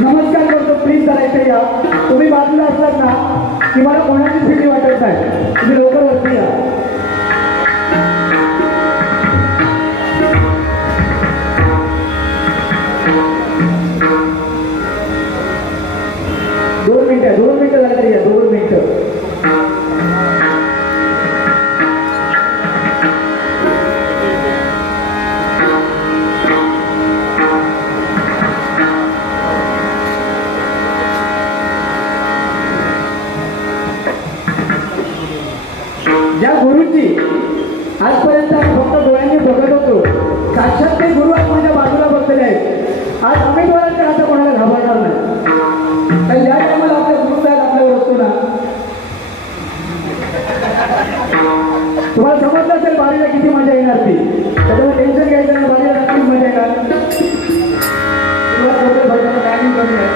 नमस्कार करतो, प्लीज जरा इथे या. तुम्ही बाजूला असलात ना की मला कोणाचीच भीती वाटत नाही. तुम्ही लवकर वरती या. दोन मिनिटं झालं तरी या. 2 मिनिटं. ज्या गुरुजी आजपर्यंत आम्ही फक्त डोळ्यांनी बघत होतो, साक्षात ते गुरु आज माझ्या बाजूला बसलेले आहेत. आज उमेदवारांच्या आता कोणाला घाबरणार नाही. तर ज्या टायमाला आपल्या गुरु साहेब आपल्यावर असतो ना, तुम्हाला समजलं असेल बारीला किती मजा येणार ती. त्याच्यामुळे टेन्शन घ्यायचं नाही, बारीला नक्कीच मजा येणार. तुम्हाला टायमिंग कमी आहे.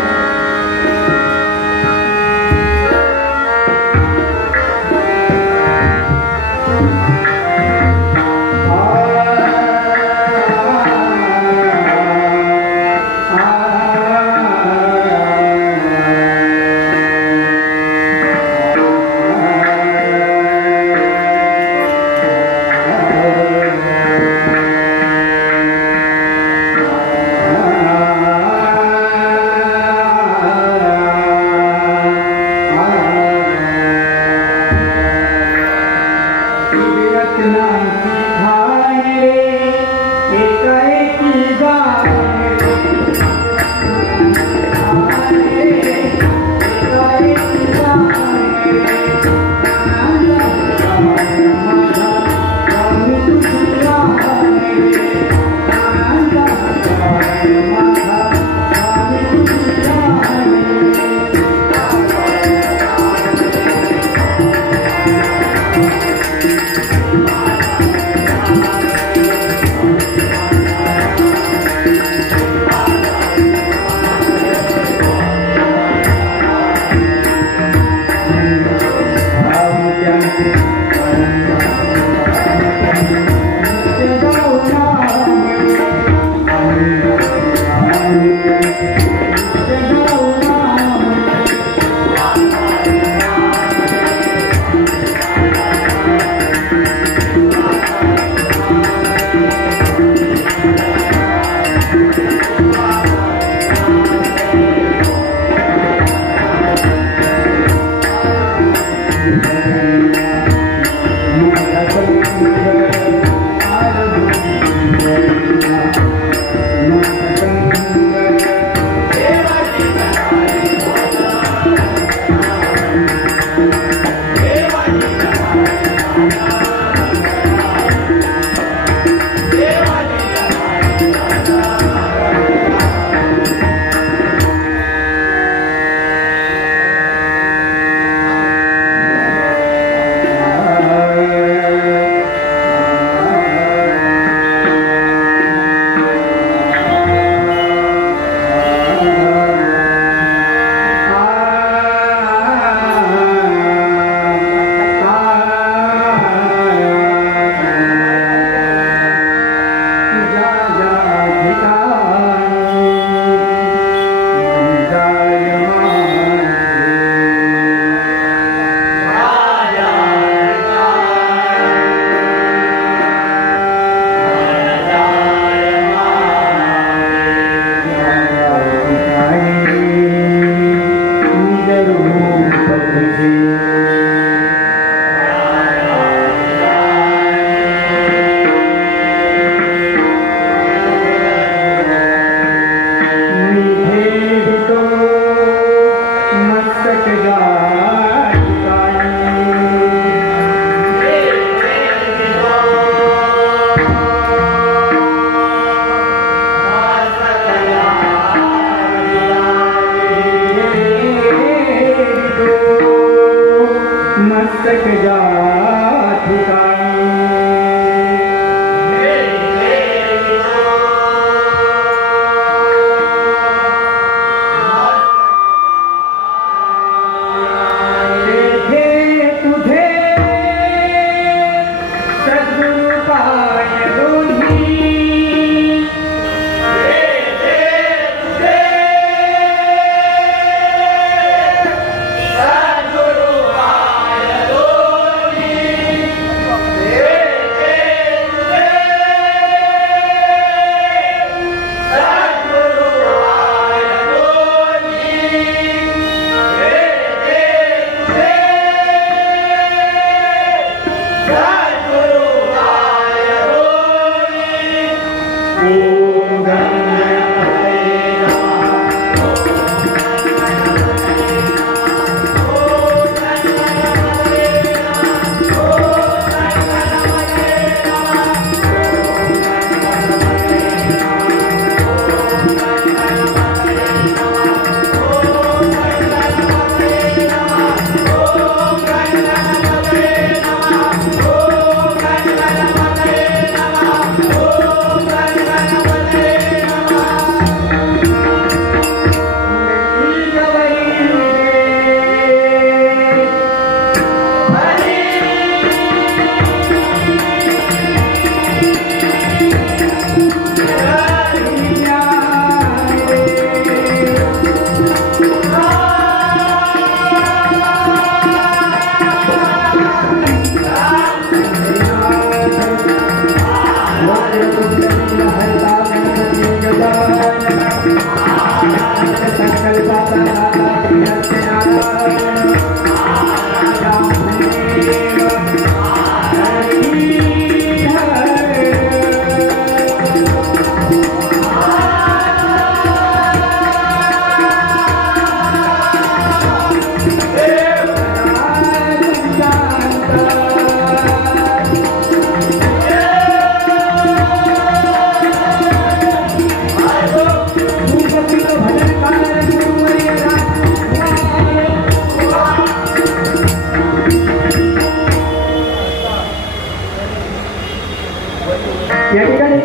या ठिकाणी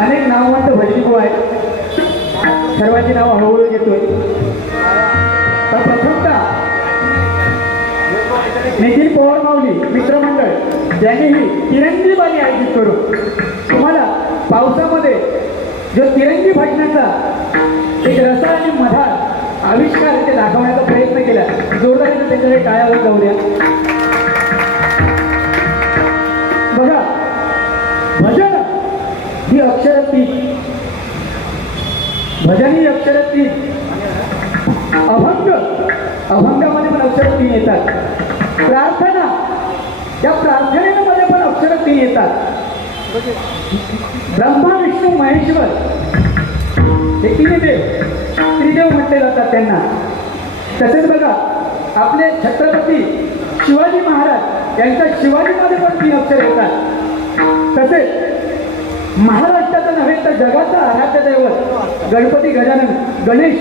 अनेक नामवंत भजनिको आहेत. सर्वांची नावं हळूहळू घेतोय. तर प्रथमतः निखिल पवार माऊली मित्रमंडळ ज्यांनी ही तिरंगी बाणी आयोजित करून तुम्हाला पावसामध्ये जो तिरंगी भजनाचा एक रसा आणि मधार आविष्कार ते दाखवण्याचा प्रयत्न केला. जोरदार त्यांच्याकडे टाळ्या जाऊया. बघा, भजन ही अक्षर तीन, भजन ही अक्षर तीन, अभंग अभंगामध्ये पण अक्षर तीन येतात. प्रार्थना या प्रार्थनेमध्ये पण अक्षर तीन येतात. ब्रह्मा विष्णू महेश्वर हे तीन देव त्रिदेव म्हटले जातात त्यांना. तसेच बघा, आपले छत्रपती शिवाजी महाराज यांच्या शिवाजीमध्ये पण तीन अक्षर येतात. तसेच महाराष्ट्राचं नव्हे तर जगाचा आराध्य दैवत गणपती गजानन गणेश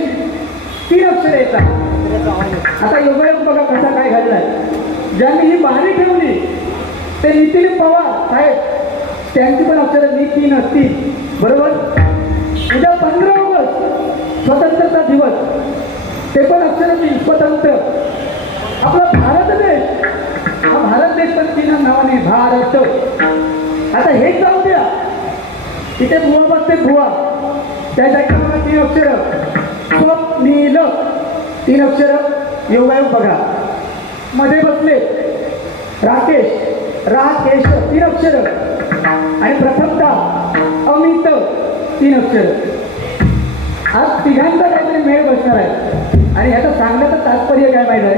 तीन अक्षरे येतात. आता योगायोग बघा कसा काय घडलाय. ज्यांनी ही बारी ठेवली ते नितीन पवार साहेब, त्यांची पण अक्षरं तीन असतील. बरोबर. उद्या 15 ऑगस्ट स्वतंत्रता दिवस, ते पण अक्षरं तीन. स्वतंत्र आपला भारत देश, हा भारत देश पण तीन नावाने भारत. आता हे जाऊ द्या, तिथे बुवा बसते बुवा, त्या जागी तीन अक्षर स्वप्नील, तीन अक्षर. योगायोग बघा, मध्ये बसले राकेश राकेश तीन अक्षर. आणि प्रथमतः अमित तीन अक्षर. आज तिघांचा काहीतरी मेळ बसणार आहे. आणि ह्याचं सांगण्याचं तात्पर्य काय माहिती आहे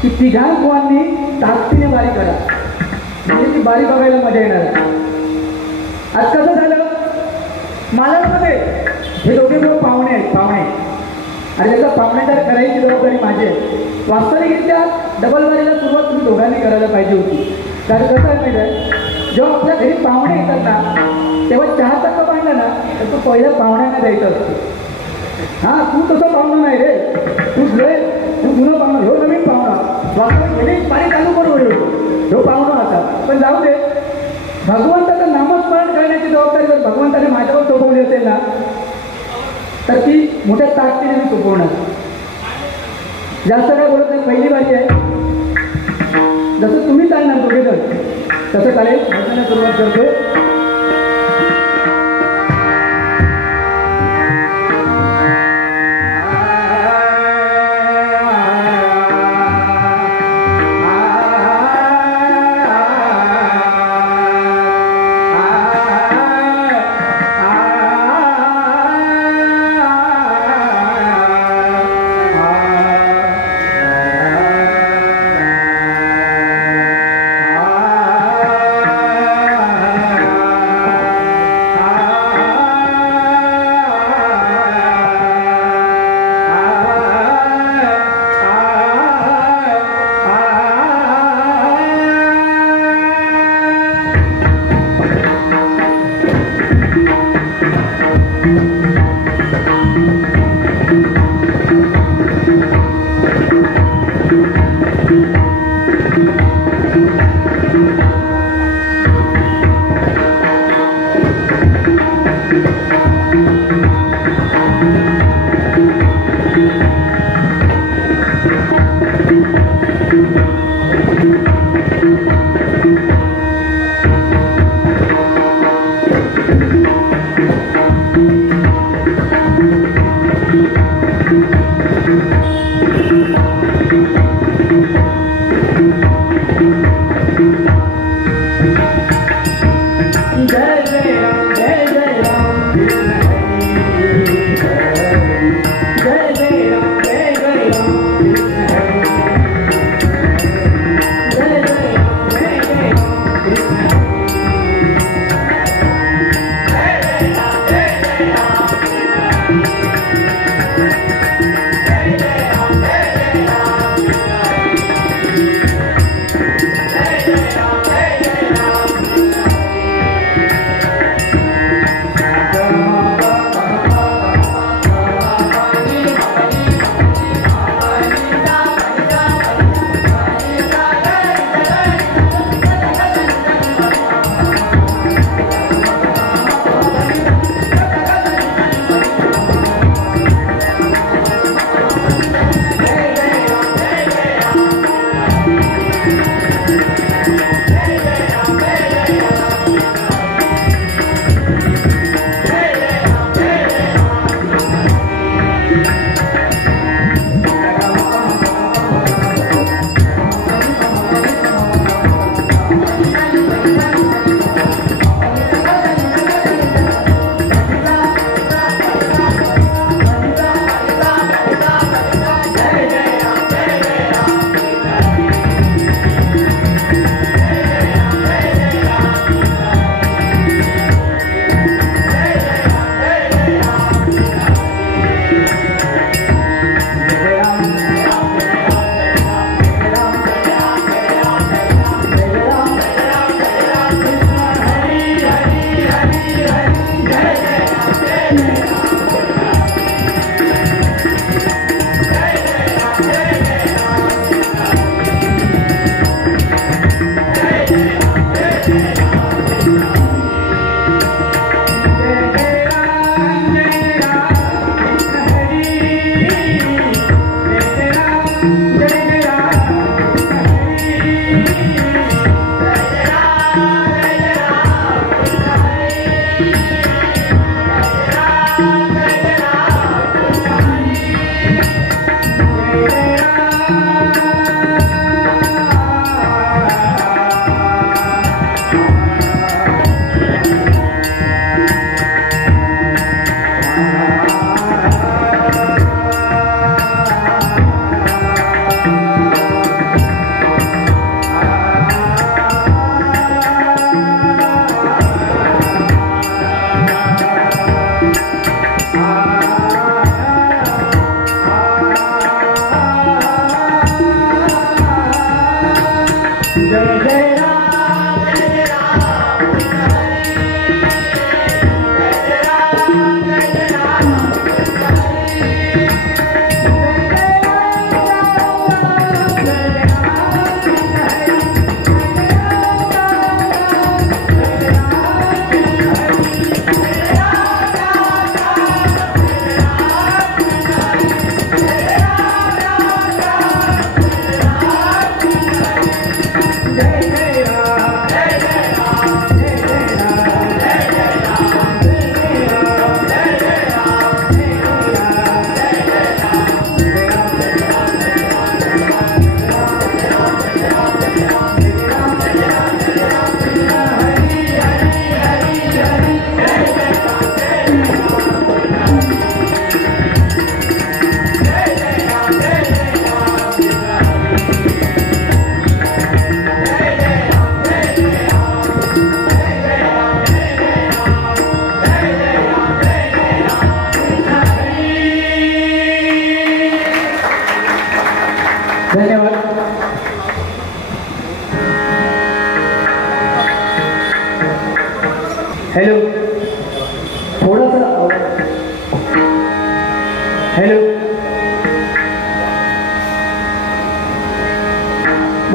की तिघांनी ताकदीने बारी करा, म्हणजे ती बारी बघायला मजा येणार आहे. आज कसं झालं, मालाडमध्ये हे दोघे लोक पाहुणे आहेत, पाहुणे. आणि त्याचा पाहुण्यादार करायची जबाबदारी माझी आहे. वास्तविकरित्या डबल बारीला सुरुवात तुम्ही दोघांनी करायला पाहिजे होती. कारण कसं आहे माहिती आहे, जेव्हा आपल्या घरी पाहुणे येतात ना, तेव्हा चहाचा कप आणला ना तर तो पहिल्या पाहुण्यांना द्यायचा असतो. हां, तू तसं पाहुणं नाही रे, तू जुनं पाहुणं, ह्यो नवीन पाहुणा. वास्तविक गेली पाणी चालू करून ह्यो पाहुणा असा. पण जाऊ दे, भगवंताचं नामस्मरण करण्याची जबाबदारी जर भगवंताने माझ्यावर सोपवली असेल ना, तर ती मोठ्या ताकदीने मी सोपवणार. जास्त काय बोलत नाही, पहिली बारी आहे. जसं तुम्ही चालणार दोघे जण तसं चालेल. भजनाला सुरुवात करतोय.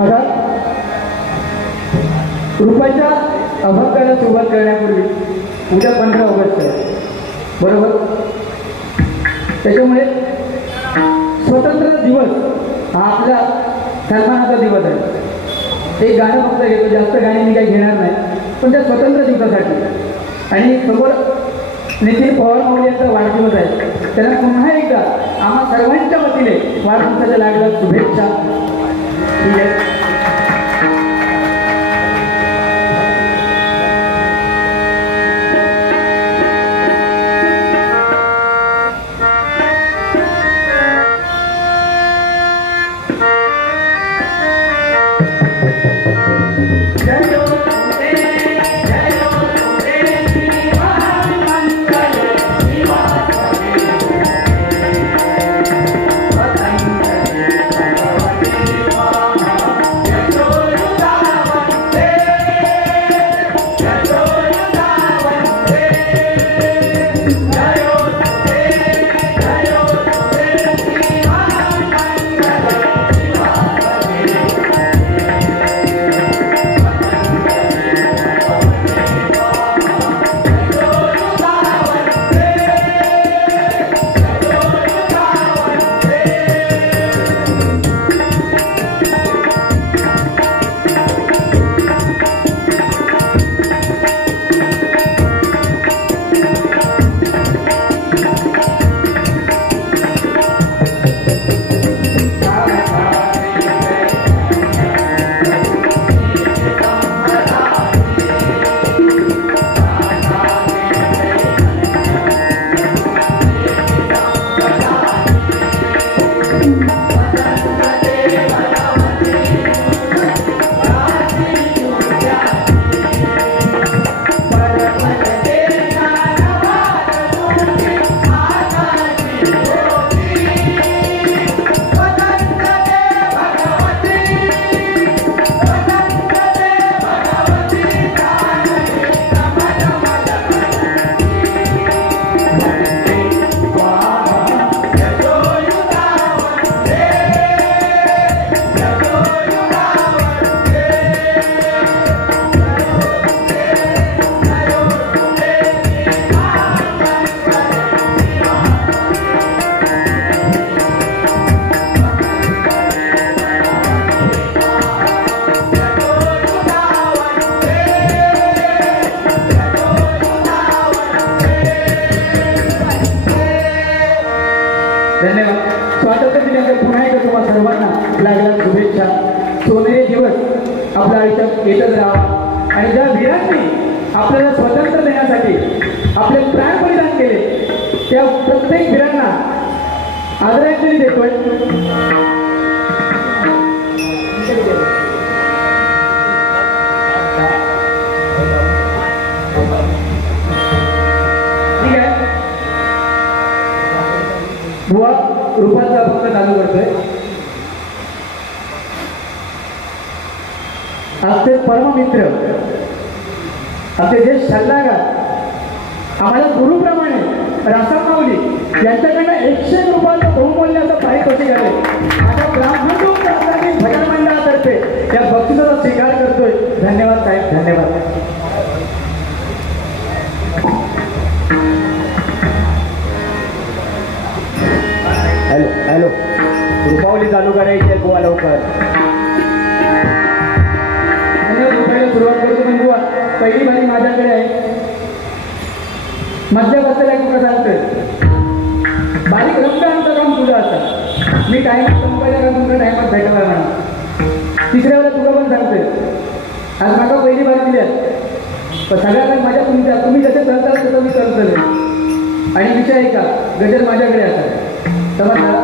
बघा, रुपयाच्या अभंगाला सुरुवात करण्यापूर्वी उद्या 15 ऑगस्ट आहे, बरोबर. त्याच्यामुळे स्वतंत्र दिवस हा आपला सन्मानाचा दिवस आहे. एक गाणं फक्त घेतो, जास्त गाणी मी काही घेणार नाही, पण त्या स्वतंत्र दिवसासाठी. आणि समोर नितीन पवार माऊली यांचा वाढदिवस आहे, त्यांना पुन्हा एकदा आम्हा सर्वांच्या वतीने वाढदिवसाच्या लागल्या शुभेच्छा. ठीक आहे. धन्यवाद. स्वातंत्र्य दिनाच्या पुन्हा एकदा तुम्हा सर्वांना लागल्या शुभेच्छा. सोनेरी दिवस आपल्या आयुष्यात येतच राहा. आणि ज्या वीरांनी आपल्याला स्वातंत्र्य देण्यासाठी आपले प्राण बलिदान केले त्या प्रत्येक वीरांना आदरांजली देतोय. ठीक आहे, बुवा रूपाचा फक्त चालू करतोय. आमचे परममित्र, आमचे जे सल्लागार, आम्हाला गुरुप्रमाणे रासाम माऊली यांच्याकडनं 101 रुपयाचं बहुमूल्याचं पारितोषिक आले. माझ्या ब्राह्मण भजन मंडळातर्फे या बक्षिसाचा स्वीकार करतोय. धन्यवाद साहेब, धन्यवाद. हॅलो हॅलो, रुपावली चालू करायची आहे बुवा, लवकर. रुपयाला सुरुवात करतो. पण बुवा पहिली बारी माझ्याकडे आहे. मध्य बसलेला कुठं सांगतोय बारीक रक्त आमचं काम तुझं असं. मी टायमात संपायला का तुमचा टायमात भेटणार म्हणा. तिसऱ्या वेळेला तुला पण सांगतोय. आज मागा पहिली बारी दिली आहे, पण सगळ्यात माझ्या तुमच्या तुम्ही जसे चालताल तसं मी चालतोय. आणि विषय आहे का, गजर माझ्याकडे असतात. समजला,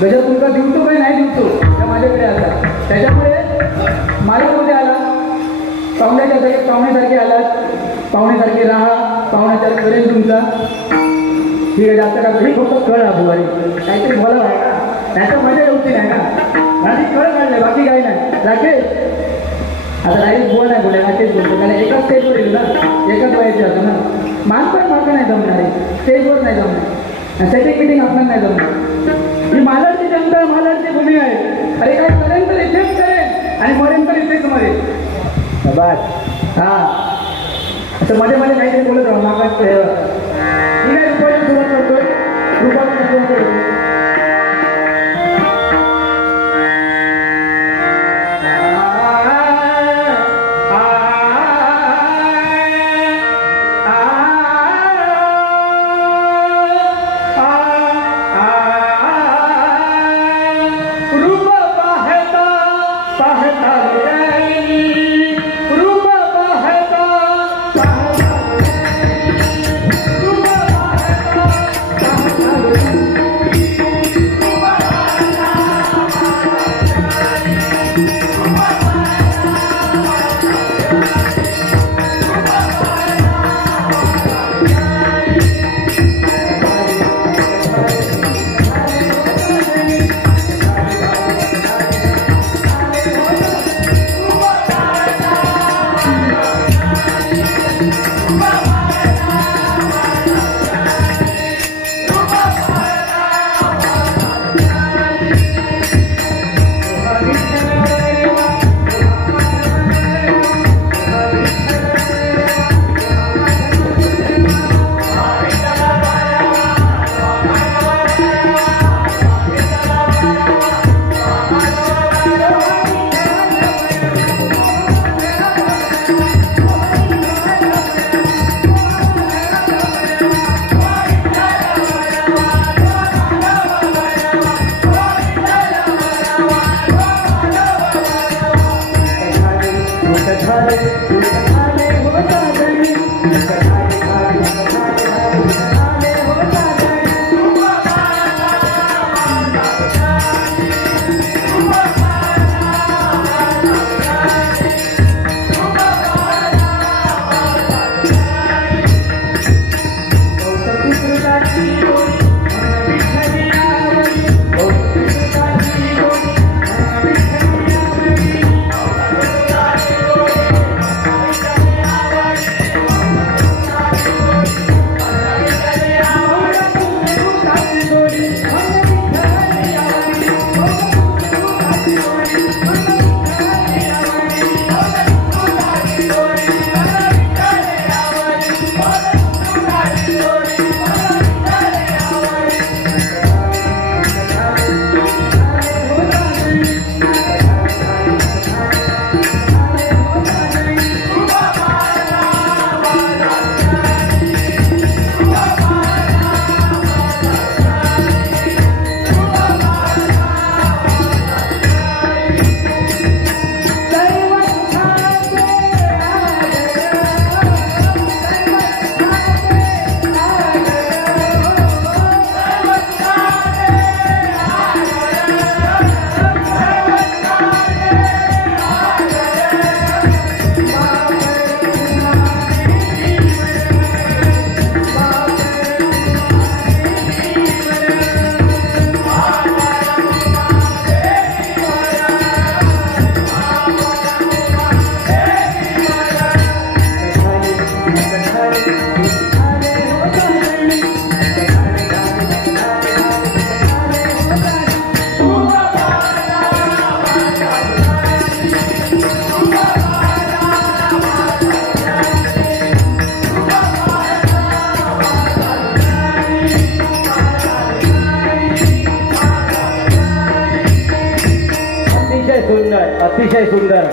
गजर तुमचा दिवतो काही नाही दिवतो त्या माझ्याकडे असतात. त्याच्यामुळे माझ्यामध्ये आला, पाहुण्याच्या जागेत पाहुण्यासारखे आलात, पाहुण्यासारखे राहा, पाहुण्याच्या करेल तुमचा. ठीक आहे, जास्त का तुम्ही फक्त कळ बुवारी काहीतरी बोला आहे ना, त्याचं मजा येऊची नाही ना. माझी कळ काढलंय, बाकी काही नाही. राकेश आता डायरेक्ट बोल नाही बोलाय, राकेश बोलतो. त्याला एकाच स्टेजवर येईल ना, एकाच व्हायचे असं ना. मानपण मागं नाही जमणार आहे, स्टेजवर नाही जमणार. सेटिंग मिटिंग आपल्याला नाही जमणार. ही मालाडची जनता मालाडची भूमी आहे. अरे काय करेन तर इथेच करेन आणि मरेन तर इथेच मरेन. बस हा असं मध्ये मध्ये काहीतरी बोलत राहू मागास ठीक आहे. रुपयाला सुरुवात करतोय. रुपयाला सुरुवात करतोय. अतिशय सुंदर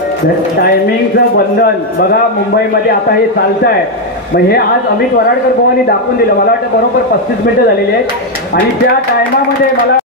टायमिंगचं बंधन बघा मुंबईमध्ये आता हे चालतंय. मग हे आज अमित वराडकर भावांनी दाखवून दिलं. मला वाटतं बरोबर 35 मिनिटं झालेली आहेत आणि त्या टायमामध्ये मला